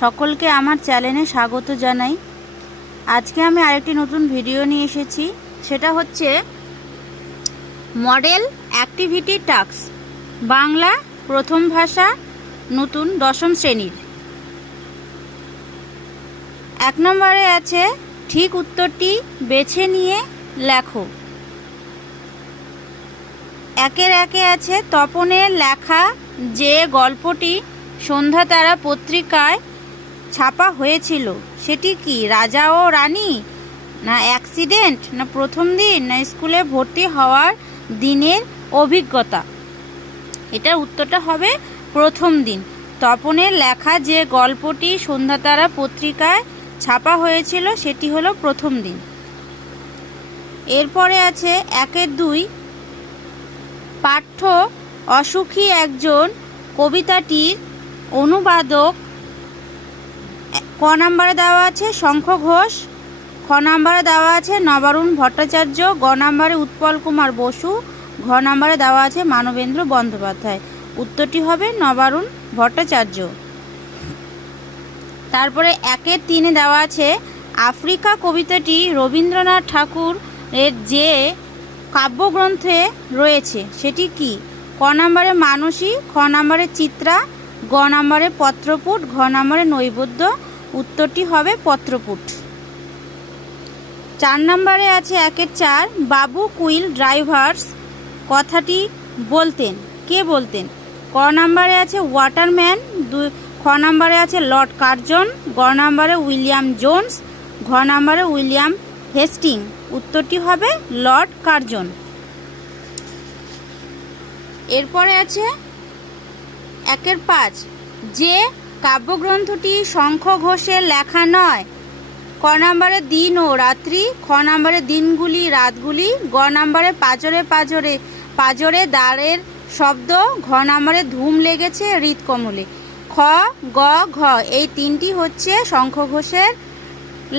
সকলকে আমার চ্যানেলে স্বাগত জানাই। আজকে আমি আরেকটি নতুন ভিডিও নিয়ে এসেছি, সেটা হচ্ছে মডেল অ্যাক্টিভিটি টাস্ক বাংলা প্রথম ভাষা নতুন দশম শ্রেণীর। 1 নম্বরে আছে ঠিক উত্তরটি বেছে নিয়ে লেখো। একের একে আছে তপনের লেখা যে গল্পটি সন্ধ্যাতারা পত্রিকায় ছাপা হয়েছিল সেটি কি রাজা ও রানী, না অ্যাক্সিডেন্ট, না প্রথম দিন, না স্কুলে ভর্তি হওয়ার দিনের অভিজ্ঞতা? এটার উত্তরটা হবে প্রথম দিন। তপনের লেখা যে গল্পটি সন্ধ্যাতারা পত্রিকায় ছাপা হয়েছিল সেটি হলো প্রথম দিন। এরপরে আছে 1-এর 2 পাঠ্য অসুখী একজন কবিতাটির অনুবাদক। ক নম্বরে দেওয়া আছে শঙ্খ ঘোষ, খ নম্বরে দেওয়া আছে নবারুণ ভট্টাচার্য, গ নম্বরে উৎপল কুমার বসু, ঘ নম্বরে দেওয়া আছে মানবেন্দ্র বন্দ্যোপাধ্যায়। উত্তরটি হবে নবারুণ ভট্টাচার্য। তারপরে 1-এর 3 দেওয়া আছে আফ্রিকা কবিতাটি রবীন্দ্রনাথ ঠাকুরের যে কাব্যগ্রন্থে রয়েছে সেটি কি? ক নম্বরে মানসী, খ নম্বরে চিত্রা, গ নম্বরে পত্রপুট, ঘ নম্বরে নৈবেদ্য। উত্তরটি হবে পত্রপুট। 4 নম্বরে আছে 1-এর 4 বাবু কুইল ড্রাইভার্স কথাটি বলতেন, কে বলতেন? ক নম্বরে আছে ওয়াটারম্যান, খ নম্বরে আছে লর্ড কার্জন, গ নম্বরে উইলিয়াম জোন্স, ঘ নম্বরে উইলিয়াম হেস্টিং। উত্তরটি হবে লর্ড কার্জন। এরপরে আছে 1-এর 5 যে কাব্যগ্রন্থটি শঙ্খ ঘোষের লেখা নয়। ক নম্বরে দিন ও রাত্রি, খ নম্বরে দিনগুলি রাতগুলি, গ নম্বরে পাজরে পাজরে পাজরে দ্বারের শব্দ, ঘ নম্বরে ধুম লেগেছে হৃৎকমলে। খ, গ, ঘ এই 3টি হচ্ছে শঙ্খ ঘোষের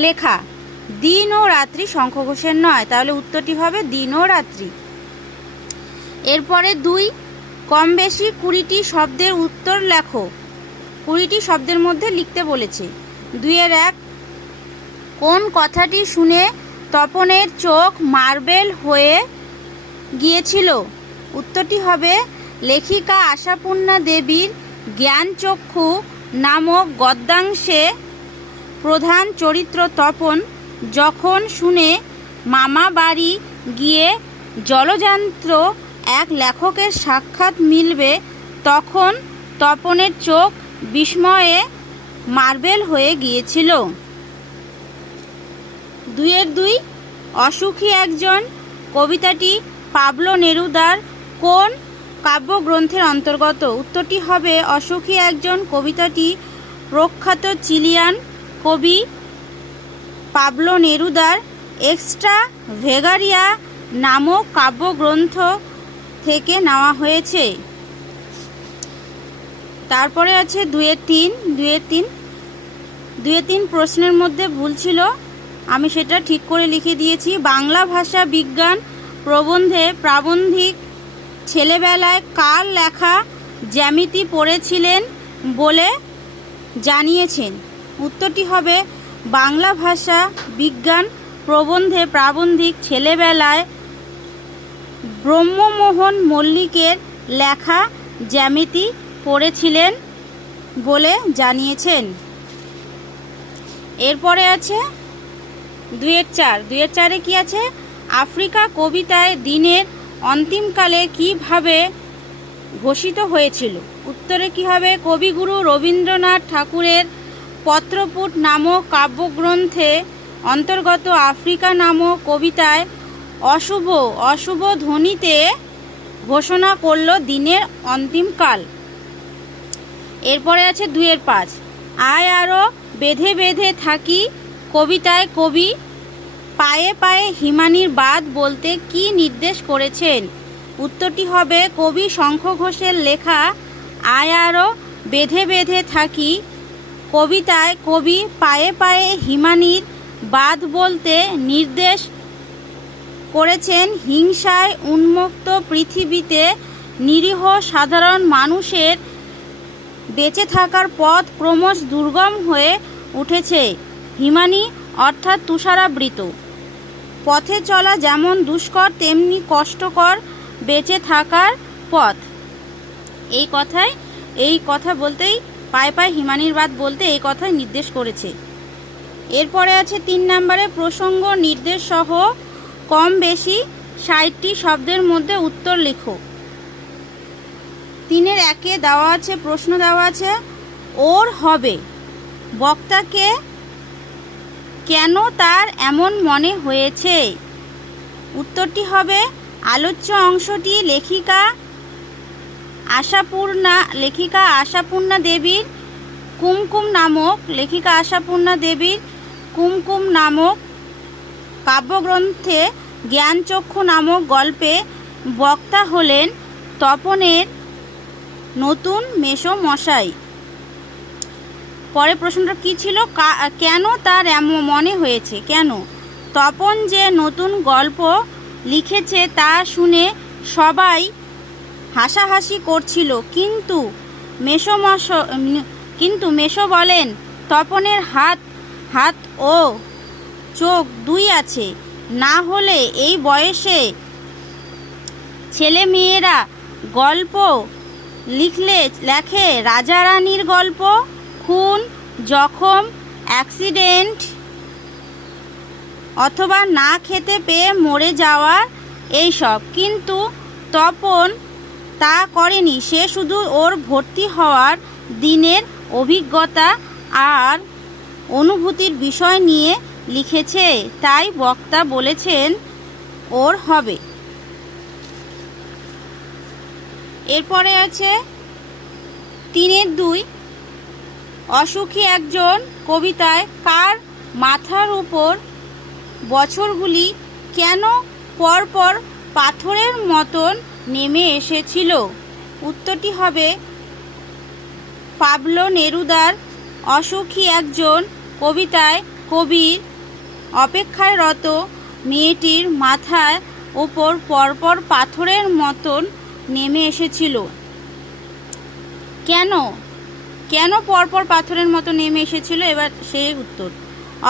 লেখা। দিন ও রাত্রি শঙ্খ ঘোষের নয়, তাহলে উত্তরটি হবে দিন ও রাত্রি। এরপরে 2 কম বেশি 20টি শব্দের উত্তর লেখো। 20টি শব্দের মধ্যে লিখতে বলেছে। 2-এর 1 কোন কথাটি শুনে তপনের চোখ মার্বেল হয়ে গিয়েছিল? উত্তরটি হবে লেখিকা আশাপূর্ণা দেবীর জ্ঞানচক্ষু নামক গদ্যাংশে প্রধান চরিত্র তপন যখন শুনে মামা বাড়ি গিয়ে জলযান্ত্র এক লেখকের সাক্ষাৎ মিলবে তখন তপনের চোখ বিস্ময়ে মার্বেল হয়ে গিয়েছিল। 2-এর 2 অসুখী একজন কবিতাটি পাবলো নেরুদার কোন কাব্যগ্রন্থের অন্তর্গত? উত্তরটি হবে অসুখী একজন কবিতাটি প্রখ্যাত চিলিয়ান কবি পাবলো নেরুদার এক্সট্রা ভেগারিয়া নামক কাব্যগ্রন্থ থেকে নেওয়া হয়েছে। তারপরে আছে 2-এর 3 প্রশ্নের মধ্যে ভুল ছিল, আমি সেটা ঠিক করে লিখে দিয়েছি। বাংলা ভাষা বিজ্ঞান প্রবন্ধে প্রাবন্ধিক ছেলেবেলায় কার লেখা জ্যামিতি পড়েছিলেন বলে জানিয়েছেন? উত্তরটি হবে বাংলা ভাষা বিজ্ঞান প্রবন্ধে প্রাবন্ধিক ছেলেবেলায় ব্রহ্মমোহন মল্লিকের লেখা জ্যামিতি পড়েছিলেন বলে জানিয়েছেন। এরপরে আছে 2-এর 4 কি আছে? আফ্রিকা কবিতায় দিনের অন্তিমকালে কিভাবে ঘোষিত হয়েছিল? উত্তরে কি হবে কবিগুরু রবীন্দ্রনাথ ঠাকুরের পত্রপুট নামক কাব্যগ্রন্থে অন্তর্গত আফ্রিকা নামক কবিতায় অশুভ ধ্বনিতে ঘোষণা করল দিনের অন্তিমকাল। এরপরে আছে 2-এর 5 আয় আরো বেঁধে বেঁধে থাকি কবিতায় কবি পায়ে পায়ে হিমানির বাদ বলতে কি নির্দেশ করেছেন? উত্তরটি হবে কবি শঙ্খ ঘোষের লেখা আয় আরো বেঁধে বেঁধে থাকি কবিতায় কবি পায়ে পায়ে হিমানির বাদ বলতে নির্দেশ করেছেন হিংসায় উন্মুক্ত পৃথিবীতে নিরীহ সাধারণ মানুষের বেঁচে থাকার পথ ক্রমশ দুর্গম হয়ে উঠেছে। হিমানী অর্থাৎ তুষারাবৃত। পথে চলা যেমন দুষ্কর তেমনি কষ্টকর বেঁচে থাকার পথ। এই কথা বলতেই পায়ে পায়ে হিমানীর বাত বলতে এই কথাই নির্দেশ করেছে। এরপরে আছে 3 নম্বরে প্রসঙ্গ নির্দেশ সহ কম বেশি 60টি শব্দের মধ্যে উত্তর লিখো। 3-এর 1-এ দেওয়া আছে, প্রশ্ন দেওয়া আছে ওর হবে বক্তাকে কেন তার এমন মনে হয়েছে। উত্তরটি হবে আলোচ্য অংশটি লেখিকা আশাপূর্ণা দেবীর কুমকুম নামক কাব্যগ্রন্থে জ্ঞানচক্ষু নামক গল্পে বক্তা হলেন তপনের নতুন মেসোমশাই। পরে প্রশ্নটা কি ছিল, কেন তার এমন মনে হয়েছে, কেন? তপন যে নতুন গল্প লিখেছে তা শুনে সবাই হাসাহাসি করছিল, কিন্তু মেসো বলেন তপনের হাত ও চোখ দুই আছে, না হলে এই বয়সে ছেলে মেয়েরা গল্প লেখে রাজা রানীর গল্প, খুন জখম অ্যাক্সিডেন্ট অথবা না খেতে পেয়ে মরে যাওয়ার এইসব। কিন্তু তপন তা করেনি, সে শুধু ওর ভর্তি হওয়ার দিনের অভিজ্ঞতা আর অনুভূতির বিষয় নিয়ে লিখেছে, তাই বক্তা বলেছেন ওর হবে। এরপরে আছে 3-এর 2 অসুখী একজন কবিতায় কার মাথার উপর বছরগুলি কেন পরপর পাথরের মতন নেমে এসেছিল। উত্তরটি হবে পাবলো নেরুদার অসুখী একজন কবিতায় কবির অপেক্ষারত মেয়েটির মাথার উপর পরপর পাথরের মতন নেমে এসেছিল। কেন পরপর পাথরের মতো নেমে এসেছিল, এবার সেই উত্তর।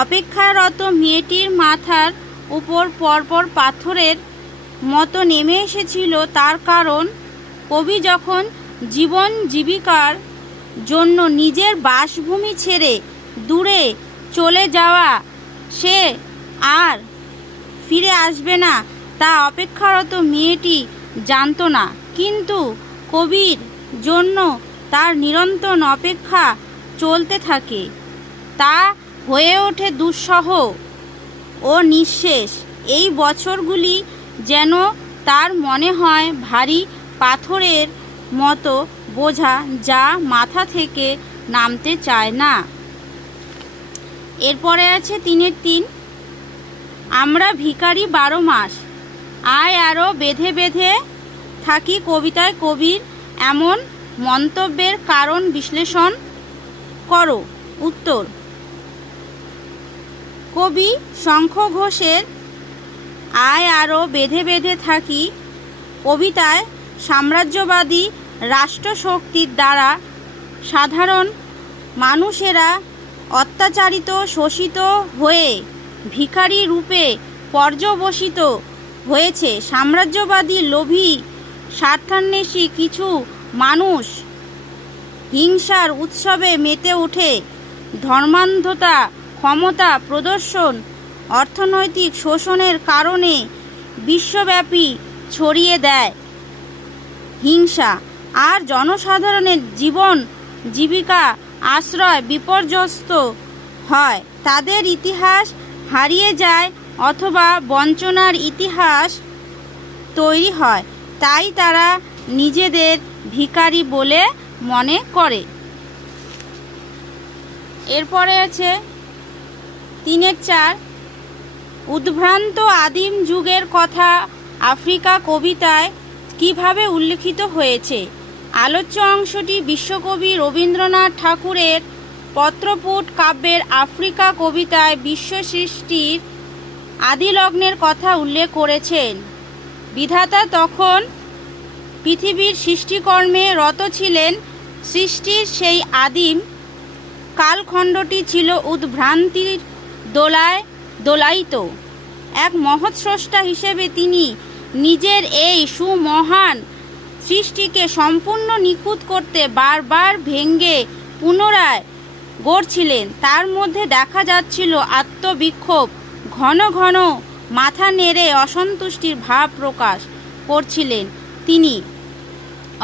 অপেক্ষারত মেয়েটির মাথার উপর পরপর পাথরের মতো নেমে এসেছিল তার কারণ কবি যখন জীবন জীবিকার জন্য নিজের বাসভূমি ছেড়ে দূরে চলে যাওয়া, সে আর ফিরে আসবে না, তা অপেক্ষারত মেয়েটি জানত না। কিন্তু কবির জন্য তার নিরন্তর অপেক্ষা চলতে থাকে, তা হয়ে ওঠে দুঃসহ ও নিঃশেষ। এই বছরগুলি যেন তার মনে হয় ভারী পাথরের মতো বোঝা, যা মাথা থেকে নামতে চায় না। এরপরে আছে 3-এর 3 আমরা ভিখারি 12 মাস আয় আরও বেঁধে বেঁধে থাকি কবিতায় কবির এমন মন্তব্যের কারণ বিশ্লেষণ করো। উত্তর, কবি শঙ্খ ঘোষের আয় আরও বেঁধে বেঁধে থাকি কবিতায় সাম্রাজ্যবাদী রাষ্ট্রশক্তির দ্বারা সাধারণ মানুষেরা অত্যাচারিত শোষিত হয়ে ভিখারি রূপে পর্যবসিত হয়েছে। সাম্রাজ্যবাদী লোভী স্বার্থান্বেষী কিছু মানুষ হিংসার উৎসবে মেতে ওঠে, ধর্মান্ধতা, ক্ষমতা প্রদর্শন, অর্থনৈতিক শোষণের কারণে বিশ্বব্যাপী ছড়িয়ে দেয় হিংসা, আর জনসাধারণের জীবন জীবিকা আশ্রয় বিপর্যস্ত হয়, তাদের ইতিহাস হারিয়ে যায় অথবা বঞ্চনার ইতিহাস তৈরি হয়, তাই তারা নিজেদের ভিখারি বলে মনে করে। এরপরে আছে 3-এর 4 উদ্ভ্রান্ত আদিম যুগের কথা আফ্রিকা কবিতায় কিভাবে উল্লিখিত হয়েছে। আলোচ্য অংশটি বিশ্বকবি রবীন্দ্রনাথ ঠাকুরের পত্রপুট কাব্যের আফ্রিকা কবিতায় বিশ্ব সৃষ্টির আদিলগ্নের কথা উল্লেখ করেছেন। বিধাতা তখন পৃথিবীর সৃষ্টিকর্মে রত ছিলেন, সৃষ্টির সেই আদিম কালখণ্ডটি ছিল উদ্ভ্রান্তির দোলায়িত। এক মহৎ স্রষ্টা হিসেবে তিনি নিজের এই সুমহান সৃষ্টিকে সম্পূর্ণ নিখুঁত করতে বারবার ভেঙে পুনরায় গড়ছিলেন। তার মধ্যে দেখা যাচ্ছিল আত্মবিক্ষোভ, ঘন ঘন মাথা নেড়ে অসন্তুষ্টির ভাব প্রকাশ করছিলেন তিনি।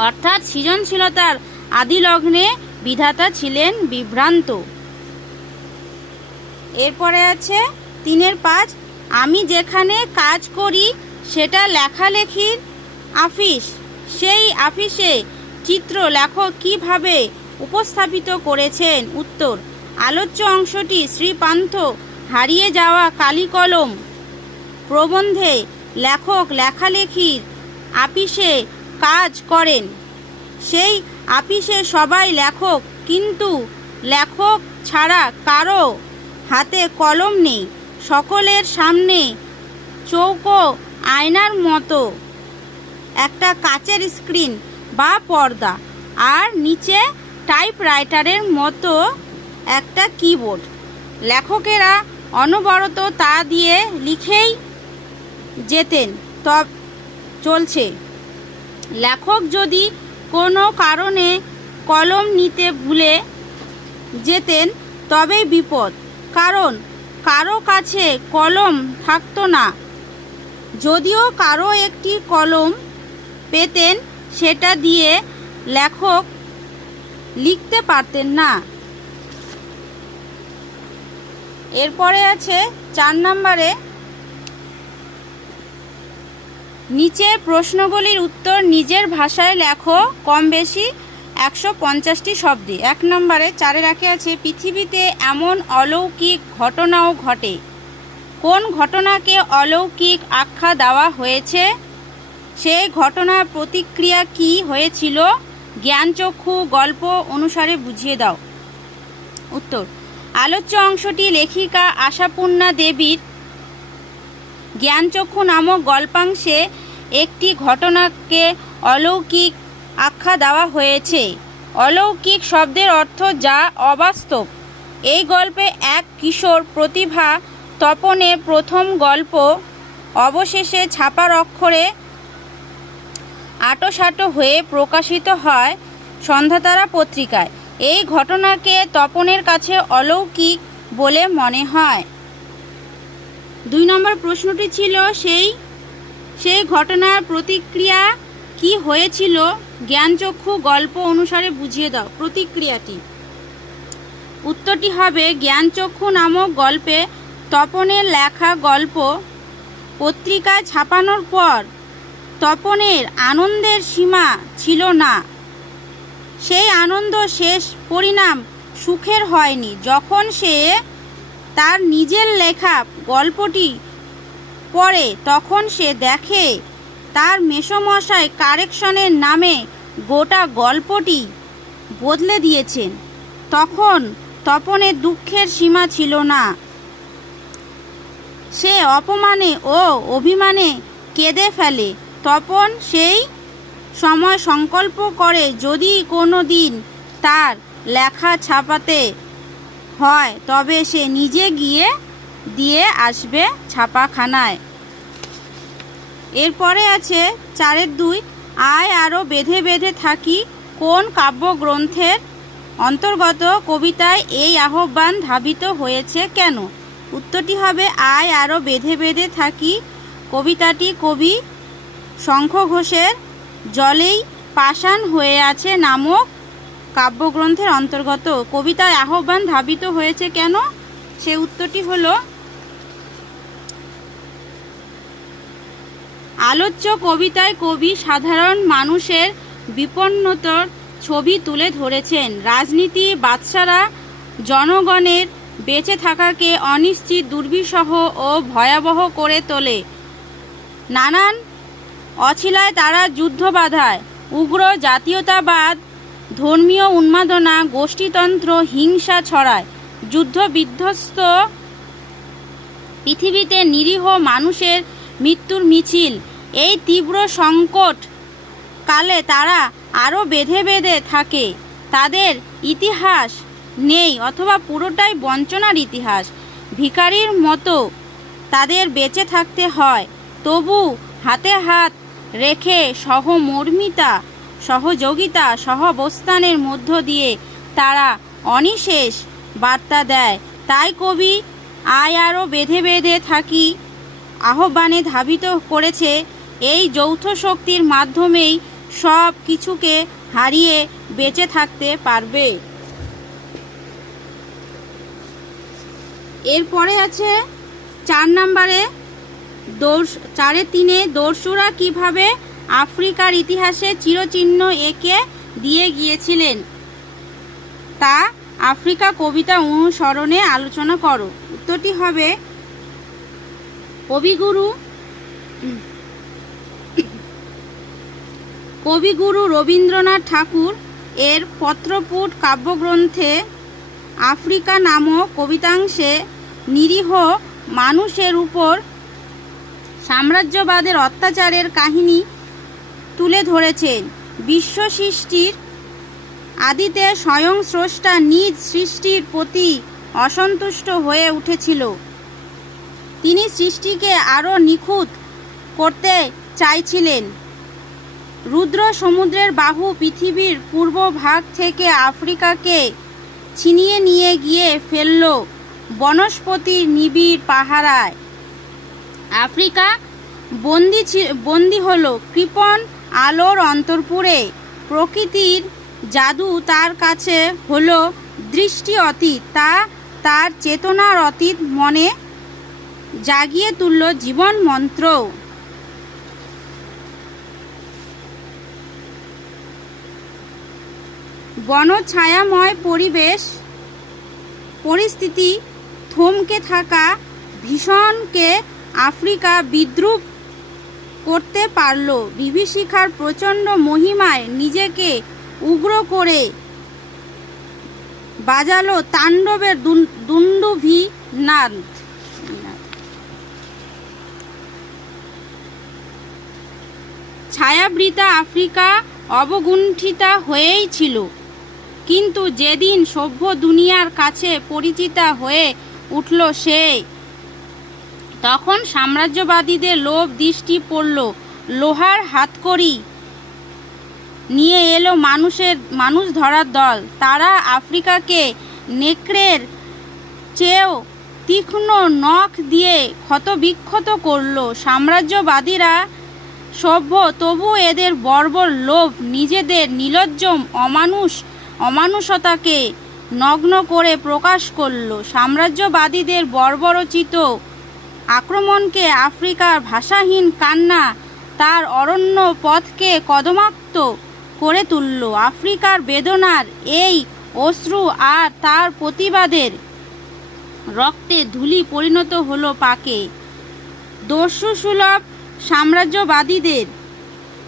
অর্থাৎ সৃজনশীলতার আদিলগ্নে বিধাতা ছিলেন বিভ্রান্ত। এরপরে আছে 3-5, আমি যেখানে কাজ করি সেটা লেখালেখির আফিস। সেই আফিসে চিত্র লেখক কীভাবে উপস্থাপিত করেছেন? উত্তর, আলোচ্য অংশটি শ্রীপান্থ হারিয়ে যাওয়া কালিকলম প্রবন্ধে লেখক লেখালেখির আপিসে কাজ করেন। সেই আপিসে সবাই লেখক, কিন্তু লেখক ছাড়া কারো হাতে কলম নেই। সকলের সামনে চৌকো আয়নার মতো একটা কাচের স্ক্রিন বা পর্দা, আর নিচে টাইপরাইটারের মতো একটা কিবোর্ড। লেখকেরা অনবরত তা দিয়ে লিখেই যেতেন। চলছে। লেখক যদি কোনো কারণে কলম নিতে ভুলে যেতেন তবেই বিপদ, কারণ কারো কাছে কলম থাকতো না। যদিও কারো একটি কলম পেতেন, সেটা দিয়ে লেখক লিখতে পারতেন না। এরপরে আছে 4 নম্বরে, নিচের প্রশ্নগুলির উত্তর নিজের ভাষায় লেখো, কম বেশি 150টি শব্দে। 1 নম্বরে 4 আছে, পৃথিবীতে এমন অলৌকিক ঘটনাও ঘটে। কোন ঘটনাকে অলৌকিক আখ্যা দেওয়া হয়েছে? সেই ঘটনার প্রতিক্রিয়া কি হয়েছিল? জ্ঞানচক্ষু গল্প অনুসারে বুঝিয়ে দাও। উত্তর, আলোচ্য অংশটি লেখিকা আশাপূর্ণা দেবীর জ্ঞানচক্ষু নামক গল্পাংশে একটি ঘটনাকে অলৌকিক আখ্যা দেওয়া হয়েছে। অলৌকিক শব্দের অর্থ যা অবাস্তব। এই গল্পে এক কিশোর প্রতিভা তপনের প্রথম গল্প অবশেষে ছাপার অক্ষরে আঁটোসাঁটো হয়ে প্রকাশিত হয় সন্ধ্যাতারা পত্রিকায়। এই ঘটনাকে তপনের কাছে অলৌকিক বলে মনে হয়। 2 নম্বর প্রশ্নটি ছিল, সেই ঘটনার প্রতিক্রিয়া কি হয়েছিল? জ্ঞানচক্ষু গল্প অনুসারে বুঝিয়ে দাও প্রতিক্রিয়াটি। উত্তরটি হবে, জ্ঞানচক্ষু নামক গল্পে তপনের লেখা গল্প পত্রিকায় ছাপানোর পর তপনের আনন্দের সীমা ছিল না। সেই আনন্দ শেষ পরিণাম সুখের হয়নি। যখন সে তার নিজের লেখা গল্পটি পড়ে, তখন সে দেখে তার মেসোমশাই কারেকশনের নামে গোটা গল্পটি বদলে দিয়েছেন। তখন তপনের দুঃখের সীমা ছিল না। সে অপমানে ও অভিমানে কেঁদে ফেলে। তপন সেই সময় সংকল্প করে, যদি কোনো দিন তার লেখা ছাপাতে হয় তবে সে নিজে গিয়ে দিয়ে আসবে ছাপাখানায়। এরপরে আছে 4-2, আয় আরও বেঁধে বেঁধে থাকি কোন কাব্যগ্রন্থের অন্তর্গত? কবিতায় এই আহ্বান ধাবিত হয়েছে কেন? উত্তরটি হবে, আয় আরও বেঁধে বেঁধে থাকি কবিতাটি কবি শঙ্খ ঘোষের জলেই পাষাণ হয়ে আছে নামক কাব্যগ্রন্থের অন্তর্গত। কবিতায় আহ্বান ধাবিত হয়েছে কেন? সে উত্তরটি হলো, আলোচ্য কবিতায় কবি সাধারণ মানুষের বিপন্নতার ছবি তুলে ধরেছেন। রাজনীতি বাদশারা জনগণের বেঁচে থাকাকে অনিশ্চিত, দুর্বিষহ ও ভয়াবহ করে তোলে। নানান অছিলায় তারা যুদ্ধ বাধায়। উগ্র জাতীয়তাবাদ, ধর্মীয় উন্মাদনা, গোষ্ঠীতন্ত্র, হিংসা ছড়ায়। যুদ্ধ বিধ্বস্ত পৃথিবীতে নিরীহ মানুষের মৃত্যুর মিছিল। এই তীব্র সংকট কালে তারা আরও বেঁধে বেঁধে থাকে। তাদের ইতিহাস নেই অথবা পুরোটাই বঞ্চনার ইতিহাস। ভিখারির মতো তাদের বেঁচে থাকতে হয়, তবু হাতে হাত রেখে সহমর্মিতা, সহযোগিতা, সহাবস্থানের মধ্য দিয়ে তারা অনিশেষ বার্তা দেয়। তাই কবি আয় আরও বেঁধে বেঁধে থাকি আহ্বানে ধাবিত করেছে, এই যৌথ শক্তির মাধ্যমেই সব কিছুকে হারিয়ে বেঁচে থাকতে পারবে। এরপরে আছে 4 নম্বরে 4-3 দস্যুরা কিভাবে আফ্রিকার ইতিহাসে চিরচিহ্ন এঁকে দিয়ে গিয়েছিলেন তা আফ্রিকা কবিতা অনুসরণে আলোচনা করো। উত্তরটি হবে কবিগুরু রবীন্দ্রনাথ ঠাকুর এর পত্রপুট কাব্যগ্রন্থে আফ্রিকা নামক কবিতাংশে নিরীহ মানুষের উপর সাম্রাজ্যবাদের অত্যাচারের কাহিনী তুলে ধরেছেন। বিশ্ব সৃষ্টির আদিতে স্বয়ং স্রষ্টা নিজ সৃষ্টির প্রতি অসন্তুষ্ট হয়ে উঠেছিল। তিনি সৃষ্টিকে আরও নিখুঁত করতে চাইছিলেন। রুদ্র সমুদ্রের বাহু পৃথিবীর পূর্ব ভাগ থেকে আফ্রিকাকে ছিনিয়ে নিয়ে গিয়ে ফেলল বনস্পতির নিবিড় পাহারায়। আফ্রিকা বন্দি হলো কৃপণ আলোর অন্তরপুরে। প্রকৃতির জাদু তার কাছে হলো দৃষ্টি অতীত, তার চেতনার অতীত মনে জাগিয়ে তুলল জীবন মন্ত্র। বন ছায়াময় পরিস্থিতি থমকে থাকা ভীষণকে আফ্রিকা বিদ্রুপ করতে পারল। বিভীষিকার প্রচণ্ড মহিমায় নিজেকে উগ্র করে বাজালো তাণ্ডবের দুন্দুভিনাদ। ছায়াবৃতা আফ্রিকা অবগুণ্ঠিতা হয়েই ছিল, কিন্তু যেদিন সভ্য দুনিয়ার কাছে পরিচিতা হয়ে উঠল সে, তখন সাম্রাজ্যবাদীদের লোভ দৃষ্টি পড়ল। লোহার হাতকড়ি নিয়ে এলো মানুষ ধরার দল। তারা আফ্রিকাকে নেকড়ের চেয়েও তীক্ষ্ণ নখ দিয়ে ক্ষতবিক্ষত করল। সাম্রাজ্যবাদীরা সভ্য, তবু এদের বর্বর লোভ নিজেদের নির্লজ্জ অমানুষতাকে নগ্ন করে প্রকাশ করল। সাম্রাজ্যবাদীদের বর্বরোচিত আক্রমণকে আফ্রিকার ভাষাহীন কান্না তার অরণ্য পথকে কদমাক্ত করে তুলল। আফ্রিকার বেদনার এই অশ্রু আর তার প্রতিবাদের রক্তে ধূলি পরিণত হলো পাকে। দস্যুসুলভ সাম্রাজ্যবাদীদের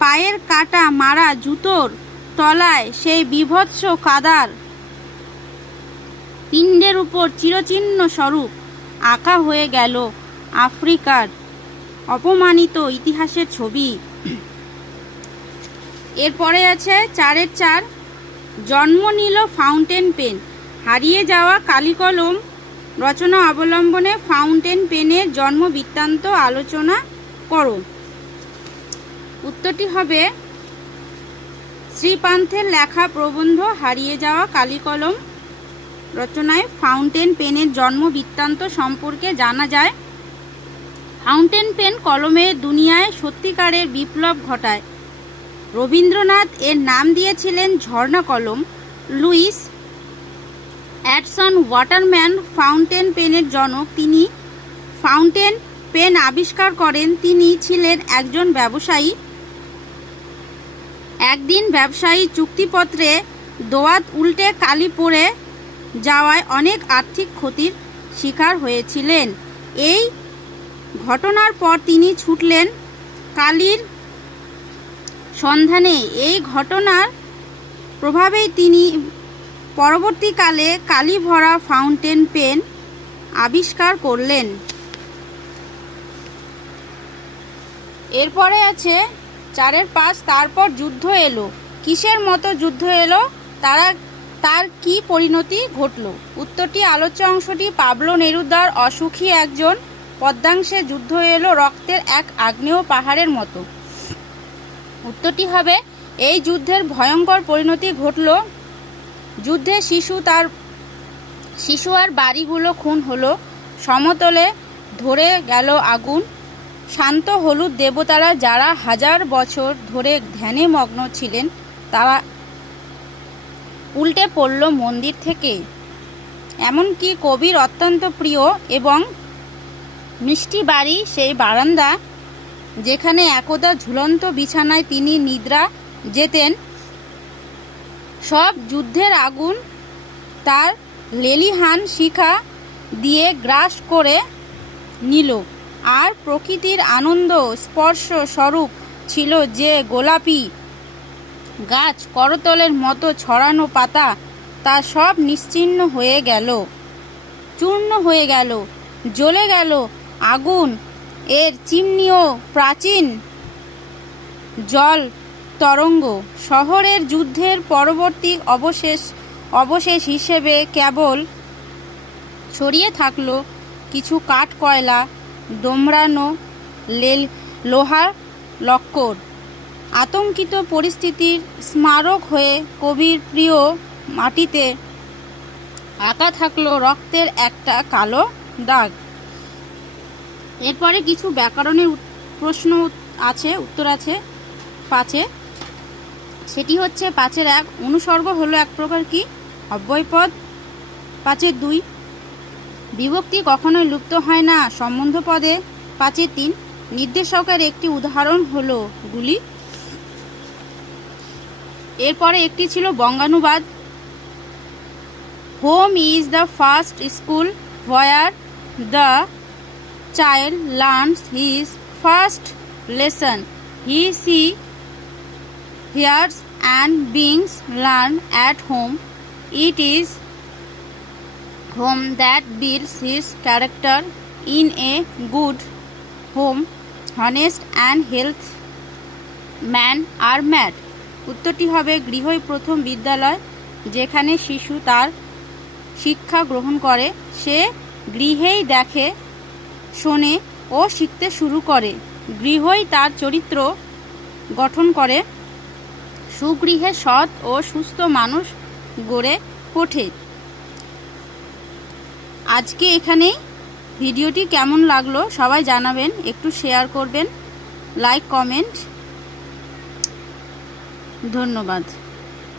পায়ের কাটা মারা জুতোর তলায় সেই বীভৎস কাদার পিণ্ডের উপর চিরচিহ্ন স্বরূপ আঁকা হয়ে গেল আফ্রিকার অপমানিত ইতিহাসের ছবি। এরপরে আছে 4-4 জন্ম নিল ফাউন্টেন পেন। হারিয়ে যাওয়া কালিকলম রচনা অবলম্বনে ফাউন্টেন পেনের জন্ম বৃত্তান্ত আলোচনা করো। উত্তরটি হবে শ্রীপান্থের লেখা প্রবন্ধ হারিয়ে যাওয়া কালিকলম রচনায় ফাউন্টেন পেনের জন্ম বৃত্তান্ত সম্পর্কে জানা যায়। ফাউন্টেন পেন কলমের দুনিয়ায় সত্যিকারের বিপ্লব ঘটায়। রবীন্দ্রনাথ এর নাম দিয়েছিলেন ঝর্ণা কলম। লুইস অ্যাডসন ওয়াটারম্যান ফাউন্টেন পেনের জনক। তিনি ফাউন্টেন পেন আবিষ্কার করেন। তিনি ছিলেন একজন ব্যবসায়ী। একদিন ব্যবসায়ী চুক্তিপত্রে দোয়াত উল্টে কালি পড়ে যাওয়ায় অনেক আর্থিক ক্ষতির শিকার হয়েছিলেন। এই ঘটনার পর তিনি ছুটলেন কালির সন্ধানে। এই ঘটনার প্রভাবেই তিনি পরবর্তীকালে কালি ভরা ফাউন্টেন পেন আবিষ্কার করলেন। এরপরে আছে 4-5 তারপর যুদ্ধ এলো। কিসের মতো যুদ্ধ এলো? তারা তার কি পরিণতি ঘটল? উত্তরটি আলোচ্য অংশটি পাবলো নেরুদার অসুখী একজন পদ্মাংশে যুদ্ধ এলো রক্তের এক আগ্নেয় পাহাড়ের মতো। উত্তরটি হবে এই যুদ্ধের ভয়ঙ্কর পরিণতি ঘটল। যুদ্ধে শিশু আর বাড়িগুলো খুন হলো, সমতলে ধরে গেল আগুন। শান্ত হলুদ দেবতারা যারা হাজার বছর ধরে ধ্যানে মগ্ন ছিলেন তারা উল্টে পড়ল মন্দির থেকে। এমনকি কবির অত্যন্ত প্রিয় এবং মিষ্টি বাড়ি, সেই বারান্দা যেখানে একদা ঝুলন্ত বিছানায় তিনি নিদ্রা যেতেন, সব যুদ্ধের আগুন তার লেলিহান শিখা দিয়ে গ্রাস করে নিল। আর প্রকৃতির আনন্দ স্পর্শ স্বরূপ ছিল যে গোলাপি গাছ করতলের মতো ছড়ানো পাতা, তা সব নিশ্চিহ্ন হয়ে গেল, চূর্ণ হয়ে গেল, জ্বলে গেল আগুন। এর চিমনিও প্রাচীন জল তরঙ্গ। শহরের যুদ্ধের পরবর্তী অবশেষ হিসেবে কেবল ছড়িয়ে থাকলো কিছু কাঠ কয়লা দোমড়ানো লোহার লক্কর। আতঙ্কিত পরিস্থিতির স্মারক হয়ে কবির প্রিয় মাটিতে আঁকা থাকলো রক্তের একটা কালো দাগ। এরপরে কিছু ব্যাকরণের প্রশ্ন আছে, উত্তর আছে 5-এ। সেটি হচ্ছে 5-এর 1, অনুসর্গ হলো এক প্রকার কি? অব্যয়পদ। 5-এর 2, বিভক্তি কখনোই লুপ্ত হয় না সম্বন্ধ পদে। 5-এর 3, নির্দেশকের একটি উদাহরণ হলো গুলি। এরপরে একটি ছিল বঙ্গানুবাদ। Home is the first school where the child learns his first lesson. She hears and beings learn at home. It is home that builds his character. In a good home, honest and healthy man are mad. উত্তরটি হবে গৃহই প্রথম বিদ্যালয়, যেখানে শিশু তার শিক্ষা গ্রহণ করে। সে গৃহেই দেখে, শোনে ও শিখতে শুরু করে। গৃহই তার চরিত্র গঠন করে। সুগৃহে সৎ ও সুস্থ মানুষ গড়ে ওঠে। আজকে এখানেই। ভিডিওটি কেমন লাগলো সবাই জানাবেন, একটু শেয়ার করবেন, লাইক কমেন্ট। ধন্যবাদ।